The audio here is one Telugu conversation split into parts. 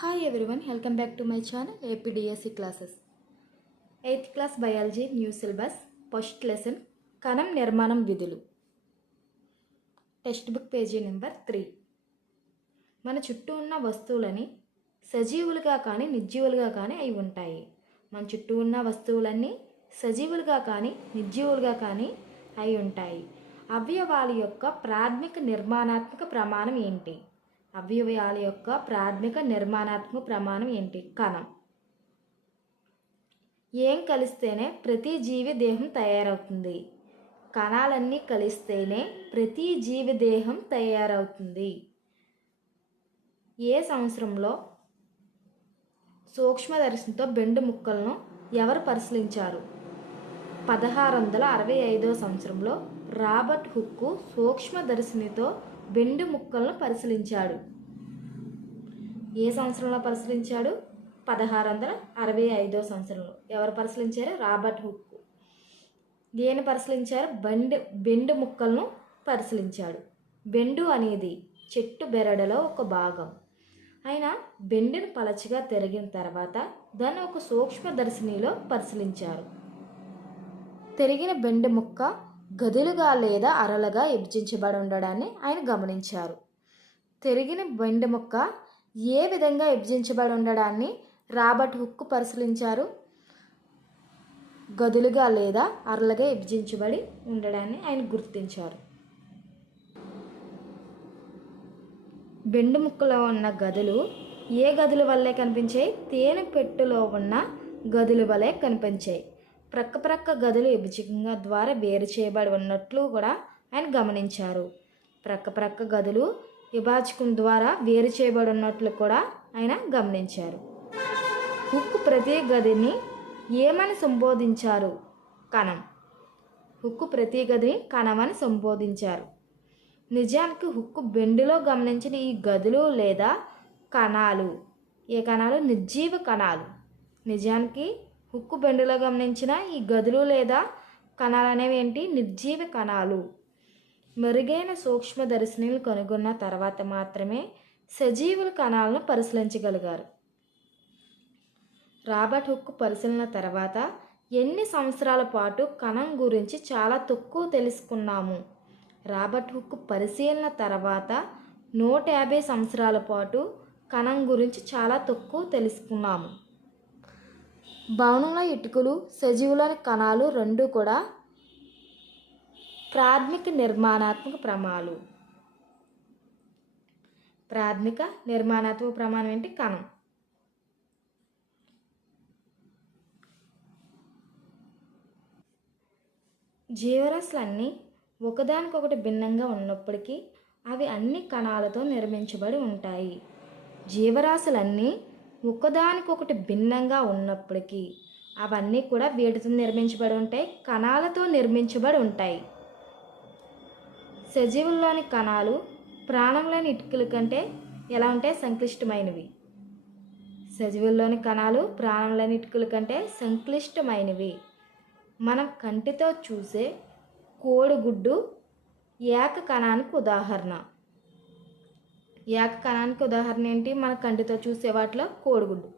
Hi everyone, welcome back to my channel APDSC classes. 8th class biology new syllabus first lesson కణం నిర్మాణం విధులు టెక్స్ట్ బుక్ పేజీ నెంబర్ 3. మన చుట్టూ ఉన్న వస్తువులని సజీవులుగా కానీ నిర్జీవులుగా కానీ అయి ఉంటాయి. మన చుట్టూ ఉన్న వస్తువులన్నీ సజీవులుగా కానీ నిర్జీవులుగా కానీ అయి ఉంటాయి. అవయవాల యొక్క ప్రాథమిక నిర్మాణాత్మక ప్రమాణం ఏంటి? అవయవాల యొక్క ప్రాథమిక నిర్మాణాత్మక ప్రమాణం ఏంటి? కణం. ఏం కలిస్తేనే ప్రతి జీవి దేహం తయారవుతుంది? కణాలన్నీ కలిస్తేనే ప్రతి జీవి దేహం తయారవుతుంది. ఏ సంవత్సరంలో సూక్ష్మదర్శినితో బెండు ముక్కలను ఎవరు పరిశీలించారు? 1665 సంవత్సరంలో రాబర్ట్ హుక్ సూక్ష్మదర్శినితో బెండు ముక్కలను పరిశీలించాడు. ఏ సంవత్సరంలో పరిశీలించాడు? 1665 సంవత్సరంలో. ఎవరు పరిశీలించారు? Robert hook. దేని పరిశీలించారు? బెండు ముక్కలను పరిశీలించాడు. బెండు అనేది చెట్టు బెరడులో ఒక భాగం. ఆయన బెండును పలచగా తిరిగిన తర్వాత దాన్ని ఒక సూక్ష్మదర్శినిలో పరిశీలించారు. తిరిగిన బెండు ముక్క గదులుగా లేదా అరలుగా విభజించబడి ఉండడాన్ని ఆయన గమనించారు. తిరిగిన బెండు ముక్క ఏ విధంగా విభజించబడి ఉండడాన్ని రాబర్ట్ హుక్ పరిశీలించారు? గదులుగా లేదా అరలుగా విభజించబడి ఉండడాన్ని ఆయన గుర్తించారు. బెండు ముక్కలో ఉన్న గదులు ఏ గదుల వల్లే కనిపించాయి? తేనె పెట్టులో ఉన్న గదుల వలె కనిపించాయి. ప్రక్క గదులు విభజకంగా ద్వారా వేరు చేయబడి ఉన్నట్లు కూడా ఆయన గమనించారు. ప్రక్క గదులు విభాజకం ద్వారా వేరు చేయబడి ఉన్నట్లు కూడా ఆయన గమనించారు. హుక్ ప్రతి గదిని ఏమని సంబోధించారు? కణం. హుక్ ప్రతి గదిని కణమని సంబోధించారు. నిజానికి హుక్ బెండులో గమనించిన ఈ గదులు లేదా కణాలు ఏ కణాలు? నిర్జీవ కణాలు. నిజానికి హుక్కు బెండులో గమనించిన ఈ గదులు లేదా కణాలు అనేవి ఏంటి? నిర్జీవ కణాలు. మెరుగైన సూక్ష్మదర్శినిలు కనుగొన్న తర్వాత మాత్రమే సజీవుల కణాలను పరిశీలించగలిగారు. రాబర్ట్ హుక్ పరిశీలన తర్వాత ఎన్ని సంవత్సరాల పాటు కణం గురించి చాలా తక్కువ తెలుసుకున్నాము? రాబర్ట్ హుక్ పరిశీలన తర్వాత 150 సంవత్సరాల పాటు కణం గురించి చాలా తక్కువ తెలుసుకున్నాము. భవనంలో ఇటుకలు, సజీవుల కణాలు రెండు కూడా ప్రాథమిక నిర్మాణాత్మక ప్రమాణాలు. ప్రాథమిక నిర్మాణాత్మక ప్రమాణం ఏంటి? కణం. జీవరాశులన్నీ ఒకదానికొకటి భిన్నంగా ఉన్నప్పటికీ అవి అన్ని కణాలతో నిర్మించబడి ఉంటాయి. జీవరాశులన్నీ ఒకదానికొకటి భిన్నంగా ఉన్నప్పటికీ అవన్నీ కూడా వేటితో నిర్మించబడి ఉంటాయి? కణాలతో నిర్మించబడి ఉంటాయి. సజీవుల్లోని కణాలు ప్రాణం లేని ఇటుకల కంటే ఎలా ఉంటాయి? సంక్లిష్టమైనవి. సజీవుల్లోని కణాలు ప్రాణం లేని ఇటుకల కంటే సంక్లిష్టమైనవి. మనం కంటితో చూసే కోడిగుడ్డు ఏక కణానికి ఉదాహరణ. ఏక కణానికి ఉదాహరణ ఏంటి? మన కంటితో చూసే వాటిలో కోడిగుడ్డు.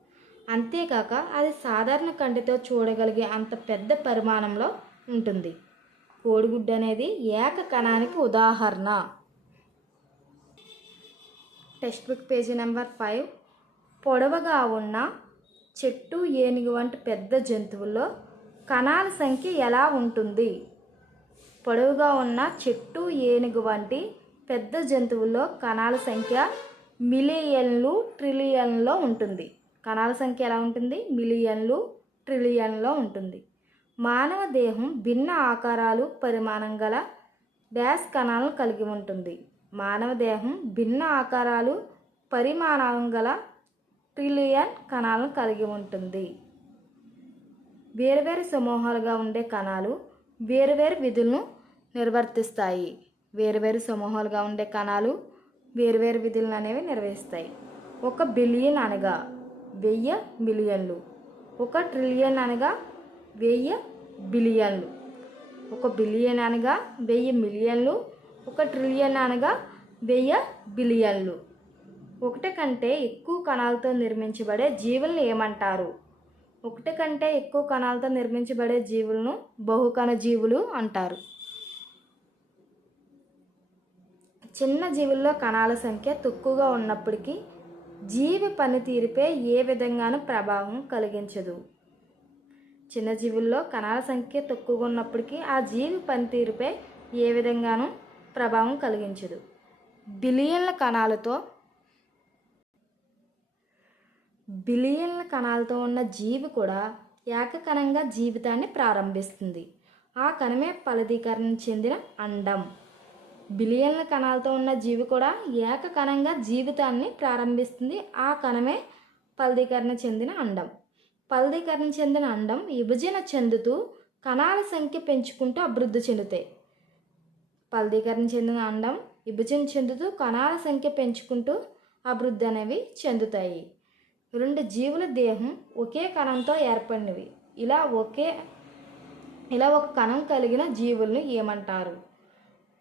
అంతేకాక అది సాధారణ కంటితో చూడగలిగే అంత పెద్ద పరిమాణంలో ఉంటుంది. కోడిగుడ్డు అనేది ఏక కణానికి ఉదాహరణ. Text book page number 5. పొడవుగా ఉన్న చెట్టు, ఏనుగు వంటి పెద్ద జంతువుల్లో కణాల సంఖ్య ఎలా ఉంటుంది? పొడవుగా ఉన్న చెట్టు, ఏనుగు వంటి పెద్ద జంతువుల్లో కణాల సంఖ్య మిలియన్లు, ట్రిలియన్లో ఉంటుంది. కణాల సంఖ్య ఎలా ఉంటుంది? మిలియన్లు, ట్రిలియన్లో ఉంటుంది. మానవ దేహం భిన్న ఆకారాలు, పరిమాణం గల డాష్ కణాలను కలిగి ఉంటుంది. మానవ దేహం భిన్న ఆకారాలు, పరిమాణం గల ట్రిలియన్ కణాలను కలిగి ఉంటుంది. వేరువేరు సమూహాలుగా ఉండే కణాలు వేరువేరు విధులను నిర్వర్తిస్తాయి. వేరువేరు సమూహాలుగా ఉండే కణాలు వేరువేరు విధులను అనేవి నిర్వహిస్తాయి. 1 బిలియన్ అనగా 1000 మిలియన్లు. 1 ట్రిలియన్ అనగా 1000 బిలియన్లు. 1 బిలియన్ అనగా 1000 మిలియన్లు. 1 ట్రిలియన్ అనగా 1000 బిలియన్లు. ఒకటి కంటే ఎక్కువ కణాలతో నిర్మించబడే జీవులను ఏమంటారు? ఒకటి కంటే ఎక్కువ కణాలతో నిర్మించబడే జీవులను బహుకణ జీవులు అంటారు. చిన్న జీవుల్లో కణాల సంఖ్య తక్కువగా ఉన్నప్పటికీ జీవి పనితీరుపై ఏ విధంగానూ ప్రభావం కలిగించదు. చిన్న జీవుల్లో కణాల సంఖ్య తక్కువగా ఉన్నప్పటికీ ఆ జీవి పనితీరుపై ఏ విధంగానూ ప్రభావం కలిగించదు. బిలియన్ల కణాలతో ఉన్న జీవి కూడా ఏకకణంగా జీవితాన్ని ప్రారంభిస్తుంది. ఆ కణమే ఫలదీకరణ చెందిన అండం. బిలియన్ల కణాలతో ఉన్న జీవి కూడా ఏకకణంగా జీవితాన్ని ప్రారంభిస్తుంది. ఆ కణమే ఫలదీకరణ చెందిన అండం. ఫలదీకరణ చెందిన అండం విభజన చెందుతూ కణాల సంఖ్య పెంచుకుంటూ అభివృద్ధి చెందుతాయి. ఫలదీకరణ చెందిన అండం విభజన చెందుతూ కణాల సంఖ్య పెంచుకుంటూ అభివృద్ధి అనేవి చెందుతాయి. రెండు జీవుల దేహం ఒకే కణంతో ఏర్పడినవి. ఇలా ఒక కణం కలిగిన జీవులను ఏమంటారు?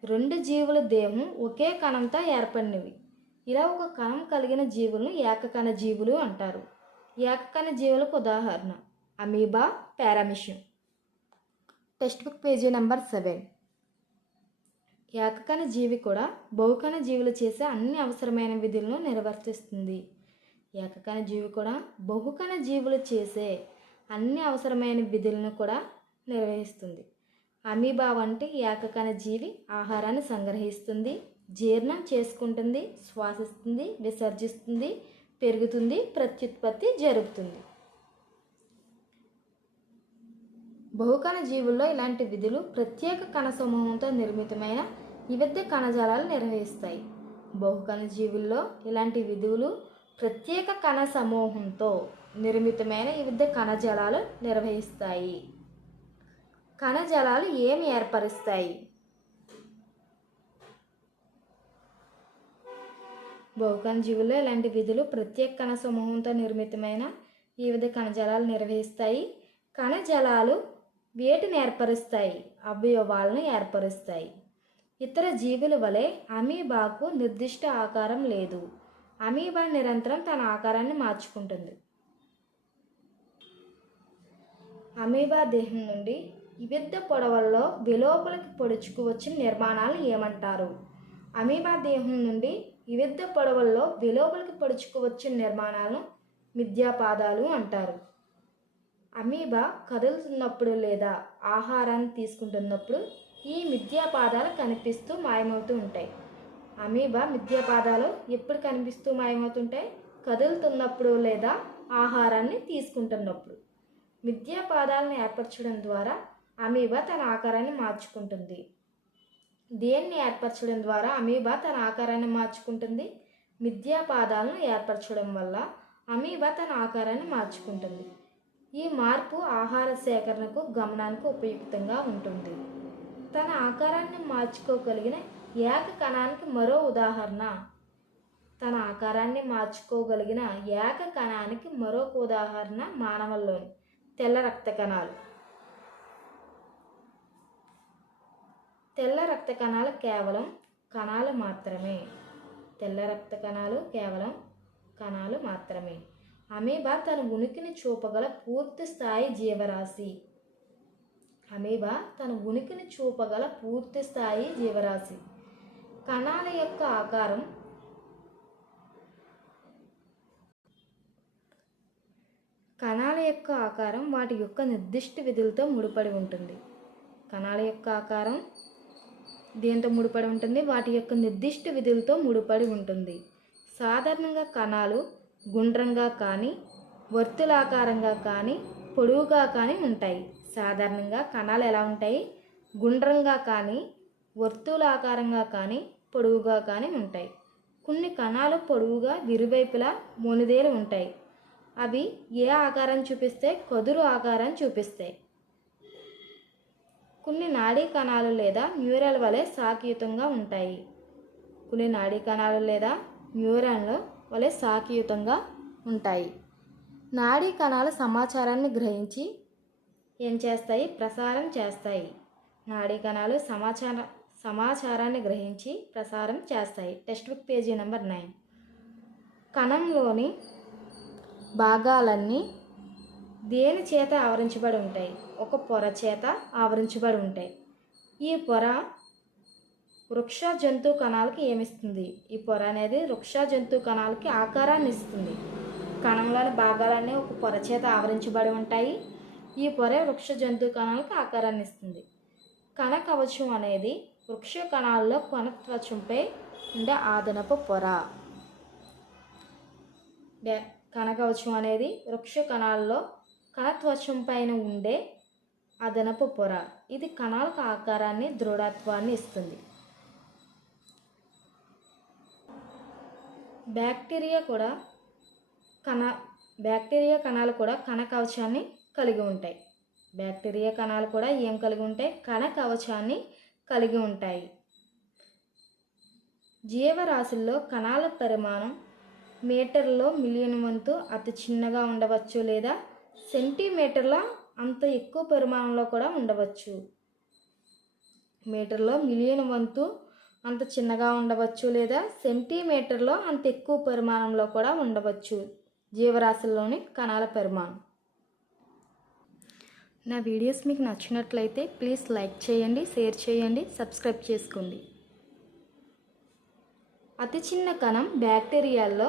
రెండు జీవుల దేహం ఒకే కణంతో ఏర్పడినవి. ఇలా ఒక కణం కలిగిన జీవులను ఏకకణ జీవులు అంటారు. ఏకకణ జీవులకు ఉదాహరణ amoeba, paramecium. Text book page number 7. ఏకకణ జీవి కూడా బహుకణ జీవులు చేసే అన్ని అవసరమైన విధులను నిర్వర్తిస్తుంది. ఏకకణ జీవి కూడా బహుకణ జీవులు చేసే అన్ని అవసరమైన విధులను కూడా నిర్వహిస్తుంది. అమీబా వంటి ఏకకణ జీవి ఆహారాన్ని సంగ్రహిస్తుంది, జీర్ణం చేసుకుంటుంది, శ్వాసిస్తుంది, విసర్జిస్తుంది, పెరుగుతుంది, ప్రత్యుత్పత్తి జరుగుతుంది. బహుకణ జీవుల్లో ఇలాంటి విధులు ప్రత్యేక కణ సమూహంతో నిర్మితమైన వివిధ కణజాలాలు నిర్వహిస్తాయి. బహుకణ జీవుల్లో ఇలాంటి విధులు ప్రత్యేక కణ సమూహంతో నిర్మితమైన వివిధ కణజాలాలు నిర్వహిస్తాయి. కణజాలాలు ఏమి ఏర్పరుస్తాయి? బహుకణ జీవుల్లో ఇలాంటి విధులు ప్రత్యేక కణ సమూహంతో నిర్మితమైన వివిధ కణజాలాలు నిర్వహిస్తాయి. కణజాలాలు వేటిని ఏర్పరుస్తాయి? అవయవాలను ఏర్పరుస్తాయి. ఇతర జీవుల వలె అమీబాకు నిర్దిష్ట ఆకారం లేదు. అమీబా నిరంతరం తన ఆకారాన్ని మార్చుకుంటుంది. అమీబా దేహం నుండి వివిధ పొడవుల్లో వెలుపలికి పొడుచుకు వచ్చిన నిర్మాణాలు ఏమంటారు? అమీబా దేహం నుండి వివిధ పొడవుల్లో వెలుపలికి పొడుచుకు వచ్చిన నిర్మాణాలను మిథ్యాపాదాలు అంటారు. అమీబా కదులుతున్నప్పుడు లేదా ఆహారాన్ని తీసుకుంటున్నప్పుడు ఈ మిథ్యాపాదాలు కనిపిస్తూ మాయమవుతూ ఉంటాయి. అమీబా మిథ్యాపాదాలు ఎప్పుడు కనిపిస్తూ మాయమవుతుంటాయి? కదులుతున్నప్పుడు లేదా ఆహారాన్ని తీసుకుంటున్నప్పుడు. మిథ్యాపాదాలను ఏర్పరచడం ద్వారా అమీబా తన ఆకారాన్ని మార్చుకుంటుంది. దేన్ని ఏర్పరచడం ద్వారా అమీబా తన ఆకారాన్ని మార్చుకుంటుంది? మిథ్యాపాదాలను ఏర్పరచడం వల్ల అమీబా తన ఆకారాన్ని మార్చుకుంటుంది. ఈ మార్పు ఆహార సేకరణకు, గమనానికి ఉపయుక్తంగా ఉంటుంది. తన ఆకారాన్ని మార్చుకోగలిగిన ఏక కణానికి మరో ఉదాహరణ మానవుల్లోని తెల్ల రక్త కణాలు. తెల్ల రక్త కణాలు కేవలం కణాలు మాత్రమే. అమీబా తన ఉనికిని చూపగల పూర్తి స్థాయి జీవరాశి. కణాల యొక్క ఆకారం వాటి యొక్క నిర్దిష్ట విధులతో ముడిపడి ఉంటుంది. వాటి యొక్క నిర్దిష్ట విధులతో ముడిపడి ఉంటుంది. సాధారణంగా కణాలు గుండ్రంగా కానీ, వర్తులాకారంగా కానీ, పొడవుగా కానీ ఉంటాయి. సాధారణంగా కణాలు ఎలా ఉంటాయి? గుండ్రంగా కానీ, వర్తులాకారంగా కానీ, పొడవుగా కానీ ఉంటాయి. కొన్ని కణాలు పొడవుగా ఇరువైపులా మొనిదేలు ఉంటాయి. అవి ఏ ఆకారాన్ని చూపిస్తాయి? కదురు ఆకారాన్ని చూపిస్తాయి. కొన్ని నాడీ కణాలు లేదా న్యూరాల వలె శాఖయుతంగా ఉంటాయి. నాడీ కణాలు సమాచారాన్ని గ్రహించి ఏం చేస్తాయి? ప్రసారం చేస్తాయి. సమాచారాన్ని గ్రహించి ప్రసారం చేస్తాయి. Text book page number 9. కణంలోని భాగాలన్నీ దేని చేత ఆవరించబడి ఉంటాయి? ఒక పొర చేత ఆవరించబడి ఉంటాయి. ఈ పొర వృక్ష జంతు కణాలకి ఏమిస్తుంది? ఈ పొర అనేది వృక్ష జంతు కణాలకి ఆకారాన్ని ఇస్తుంది. కణంలోని భాగాలన్నీ ఒక పొర చేత ఆవరించబడి ఉంటాయి. ఈ పొర వృక్ష జంతు కణాలకు ఆకారాన్ని ఇస్తుంది. కణ కవచం అనేది వృక్ష కణాల్లో కణత్వచంపై ఉండే అదనపు పొర. కణ కవచం అనేది వృక్ష కణాల్లో కణత్వచం పైన ఉండే అదనపు పొర. ఇది కణాలకు ఆకారాన్ని, దృఢత్వాన్ని ఇస్తుంది. బ్యాక్టీరియా కణాలు కూడా కణ కవచాన్ని కలిగి ఉంటాయి. బ్యాక్టీరియా కణాలు కూడా ఏం కలిగి ఉంటాయి? కణ కవచాన్ని కలిగి ఉంటాయి. జీవరాశుల్లో కణాల పరిమాణం మీటర్లో మిలియన్ వంతు అతి చిన్నగా ఉండవచ్చు, లేదా సెంటీమీటర్ల అంత ఎక్కువ పరిమాణంలో కూడా ఉండవచ్చు. మీటర్లో మిలియన్ వంతు అంత చిన్నగా ఉండవచ్చు, లేదా సెంటీమీటర్లో అంత ఎక్కువ పరిమాణంలో కూడా ఉండవచ్చు జీవరాశుల్లోని కణాల పరిమాణం. నా వీడియోస్ మీకు నచ్చినట్లయితే ప్లీజ్ లైక్ చేయండి, షేర్ చేయండి, సబ్స్క్రైబ్ చేసుకోండి. అతి చిన్న కణం బ్యాక్టీరియాల్లో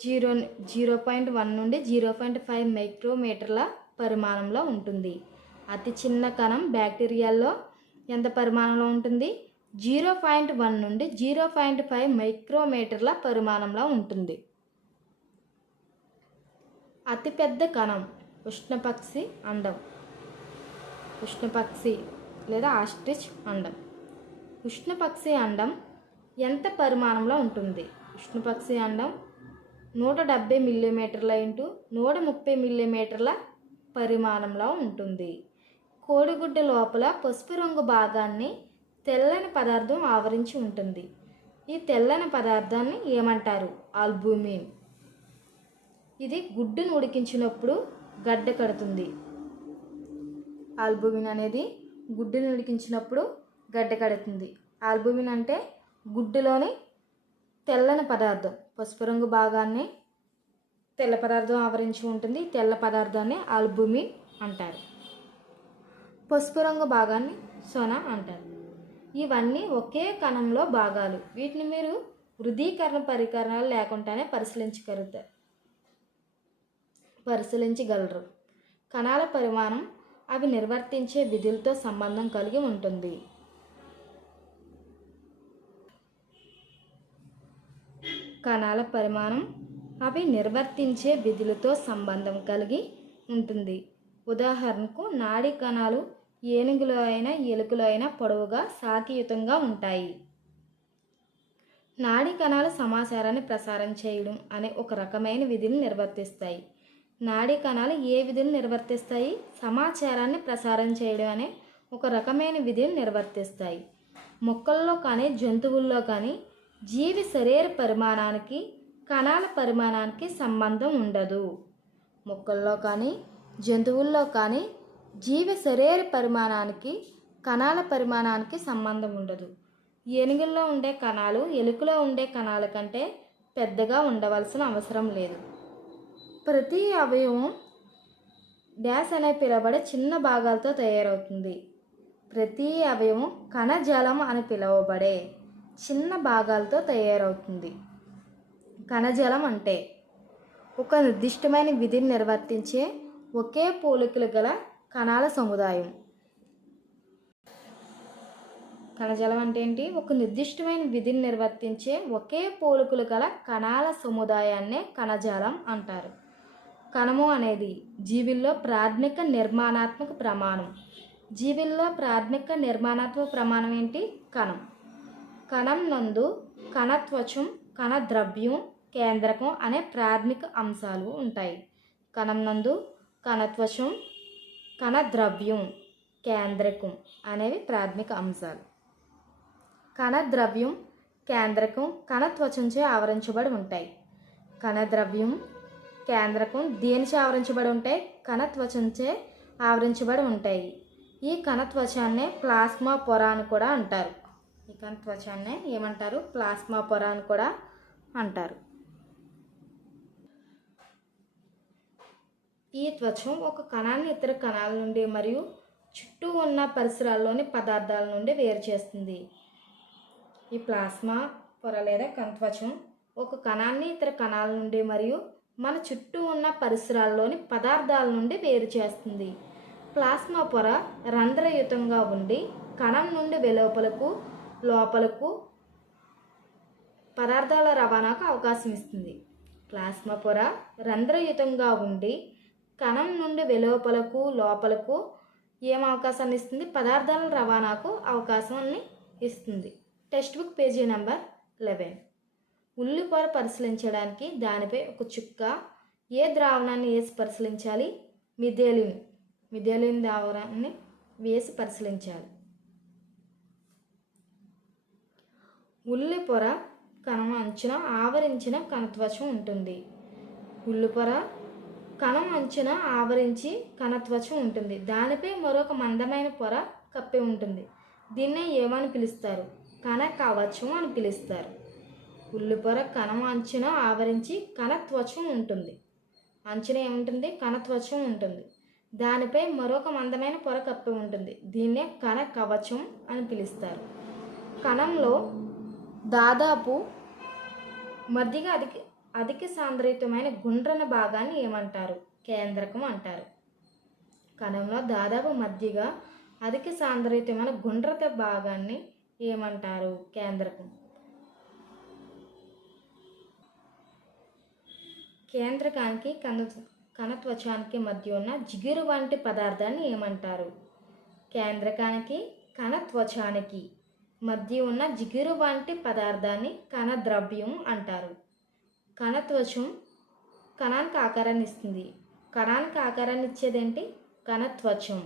0.1 నుండి 0.5 మైక్రోమీటర్ల పరిమాణంలో ఉంటుంది. అతి చిన్న కణం బ్యాక్టీరియాల్లో ఎంత పరిమాణంలో ఉంటుంది? 0.1 నుండి 0.5 మైక్రోమీటర్ల పరిమాణంలో ఉంటుంది. అతిపెద్ద కణం ఉష్ణపక్షి అండం. ఉష్ణపక్షి లేదా ఆస్ట్రిచ్ అండం. ఉష్ణపక్షి అండం ఎంత పరిమాణంలో ఉంటుంది? ఉష్ణపక్షి అండం 170 మిల్లీమీటర్ల ఇంటూ 130 మిల్లీమీటర్ల పరిమాణంలో ఉంటుంది. కోడిగుడ్డ లోపల పసుపు రంగు భాగాన్ని తెల్లని పదార్థం ఆవరించి ఉంటుంది. ఈ తెల్లని పదార్థాన్ని ఏమంటారు? ఆల్బుమిన్. ఇది గుడ్డును ఉడికించినప్పుడు గడ్డ కడుతుంది. ఆల్బుమిన్ అనేది గుడ్డును ఉడికించినప్పుడు గడ్డ కడుతుంది. ఆల్బుమిన్ అంటే గుడ్డులోని తెల్లని పదార్థం. పసుపు రంగు భాగాన్ని తెల్ల పదార్థం ఆవరించి ఉంటుంది. తెల్ల పదార్థాన్ని ఆల్బుమిన్ అంటారు. పసుపు రంగు భాగాన్ని సొన అంటారు. ఇవన్నీ ఒకే కణంలో భాగాలు. వీటిని మీరు వృద్ధీకరణ పరికరాలు లేకుండానే పరిశీలించగలరు. కణాల పరిమాణం అవి నిర్వర్తించే విధులతో సంబంధం కలిగి ఉంటుంది. కణాల పరిమాణం అవి నిర్వర్తించే విధులతో సంబంధం కలిగి ఉంటుంది. ఉదాహరణకు నాడీ కణాలు ఏనుగులో అయినా ఎలుకలో అయినా పొడవుగా శాఖీయుతంగా ఉంటాయి. నాడీ కణాలు సమాచారాన్ని ప్రసారం చేయడం అనే ఒక రకమైన విధిని నిర్వర్తిస్తాయి. నాడీ కణాలు ఏ విధిని నిర్వర్తిస్తాయి? సమాచారాన్ని ప్రసారం చేయడం అనే ఒక రకమైన విధిని నిర్వర్తిస్తాయి. మొక్కల్లో కానీ జంతువుల్లో కానీ జీవి శరీర పరిమాణానికి కణాల పరిమాణానికి సంబంధం ఉండదు. మొక్కల్లో కానీ జంతువుల్లో కానీ జీవి శరీర పరిమాణానికి కణాల పరిమాణానికి సంబంధం ఉండదు. ఏనుగుల్లో ఉండే కణాలు ఎలుకలో ఉండే కణాల కంటే పెద్దగా ఉండవలసిన అవసరం లేదు. ప్రతి అవయవం డ్యాష్ అనే పిలువబడే చిన్న భాగాలతో తయారవుతుంది. ప్రతి అవయవం కణజాలం అని పిలువబడే చిన్న భాగాలతో తయారవుతుంది. కణజాలం అంటే ఒక నిర్దిష్టమైన విధిని నిర్వర్తించే ఒకే పోలికలు గల కణాల సముదాయం. కణజాలం అంటే ఏంటి? ఒక నిర్దిష్టమైన విధిని నిర్వర్తించే ఒకే పోలికలు గల కణాల సముదాయాన్నే కణజాలం అంటారు. కణము అనేది జీవుల్లో ప్రాథమిక నిర్మాణాత్మక ప్రమాణం. జీవుల్లో ప్రాథమిక నిర్మాణాత్మక ప్రమాణం ఏంటి? కణం. కణం నందు కణత్వచం, కణద్రవ్యం, కేంద్రకం అనే ప్రాథమిక అంశాలు ఉంటాయి. కణం నందు కణత్వచం, కణద్రవ్యం, కేంద్రకం అనేవి ప్రాథమిక అంశాలు. కణద్రవ్యం, కేంద్రకం కణత్వచంచే ఆవరించబడి ఉంటాయి. కణద్రవ్యం, కేంద్రకం దేనిచే ఆవరించబడి ఉంటాయి? కణత్వచంచే ఆవరించబడి ఉంటాయి. ఈ కణత్వచాన్నే ప్లాస్మా పొర అని కూడా అంటారు. ఈ కణత్వచాన్నే ఏమంటారు? ప్లాస్మా పొర అని కూడా అంటారు. ఈ త్వచం ఒక కణాన్ని ఇతర కణాల నుండి మరియు చుట్టూ ఉన్న పరిసరాల్లోని పదార్థాల నుండి వేరు చేస్తుంది. ఈ ప్లాస్మా పొర లేదా కణత్వచం ఒక కణాన్ని ఇతర కణాల నుండి మరియు మన చుట్టూ ఉన్న పరిసరాల్లోని పదార్థాల నుండి వేరు చేస్తుంది. ప్లాస్మా పొర రంధ్రయుతంగా ఉండి కణం నుండి వెలుపలకు లోపలకు పదార్థాల రవాణాకు అవకాశం ఇస్తుంది. ప్లాస్మా పొర రంధ్రయుతంగా ఉండి కణం నుండి వెలుపలకు లోపలకు ఏం అవకాశాన్ని ఇస్తుంది? పదార్థాల రవాణాకు అవకాశాన్ని ఇస్తుంది. Text book page number 11. ఉల్లి పొర పరిశీలించడానికి దానిపై ఒక చుక్క ఏ ద్రావణాన్ని వేసి పరిశీలించాలి? మిథేలిన్ ద్రావణాన్ని వేసి పరిశీలించాలి. ఉల్లి పొర కణం అంచున ఆవరించిన కణత్వచం ఉంటుంది. ఉల్లి పొర కణం అంచున ఆవరించి కణత్వచం ఉంటుంది. దానిపై మరొక మందమైన పొర కప్పి ఉంటుంది. దీన్నే ఏమని పిలుస్తారు? కణ కవచం అని పిలుస్తారు. ఉల్లి పొర కణం అంచున ఆవరించి కణత్వచం ఉంటుంది. అంచున ఏముంటుంది? కణత్వచం ఉంటుంది. దానిపై మరొక మందమైన పొర కప్పి ఉంటుంది. దీన్నే కణ కవచం అని పిలుస్తారు. కణంలో దాదాపు మధ్యగా అధిక సాంద్రయుతమైన గుండ్రన భాగాన్ని ఏమంటారు? కేంద్రకం అంటారు. కణంలో దాదాపు మధ్యగా అధిక సాంద్రయుతమైన గుండ్రత భాగాన్ని ఏమంటారు? కేంద్రకం. కేంద్రకానికి కణత్వచానికి మధ్య ఉన్న జిగురు వంటి పదార్థాన్ని ఏమంటారు? కేంద్రకానికి కణత్వచానికి మధ్య ఉన్న జిగురు వంటి పదార్థాన్ని కణద్రవ్యం అంటారు. కణత్వచం కణానికి ఆకారాన్ని ఇస్తుంది. కణానికి ఆకారాన్ని ఇచ్చేదేంటి? కణత్వచం.